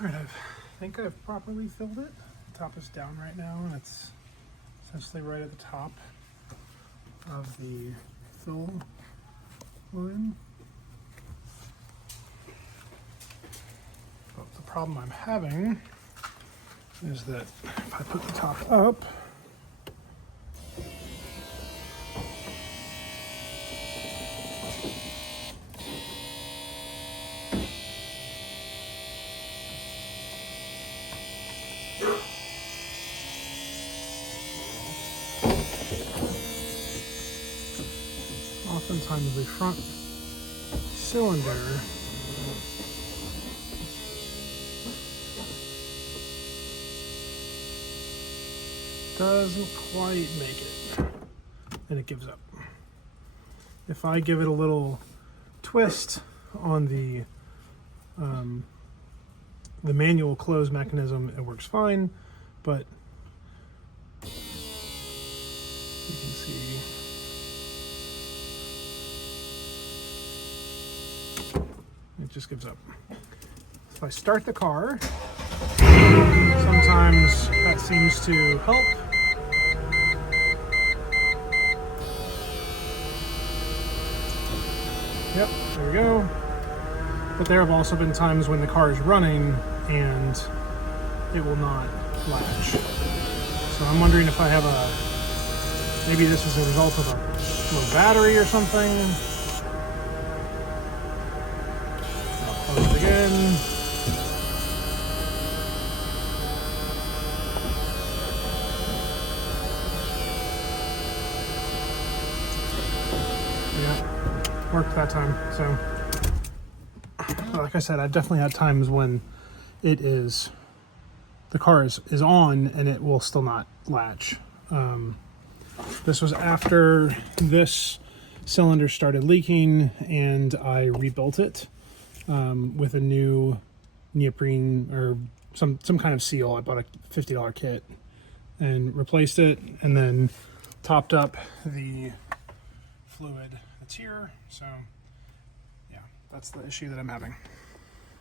Alright, I think I've properly filled it. The top is down right now, and it's essentially right at the top of the fill line. But the problem I'm having is that if I put the top up, oftentimes the front cylinder doesn't quite make it, and it gives up. If I give it a little twist on the manual close mechanism, it works fine, but you can see it just gives up. If I start the car, sometimes that seems to help. Yep, there we go. But there have also been times when the car is running and it will not latch. So I'm wondering if I have maybe this is a result of a low battery or something. I'll close it again. Yeah, worked that time. So, like I said, I've definitely had times when the car is on and it will still not latch. This was after this cylinder started leaking, and I rebuilt it with a new neoprene or some kind of seal. I bought a $50 kit and replaced it, and then topped up the fluid that's here. So yeah, that's the issue that I'm having.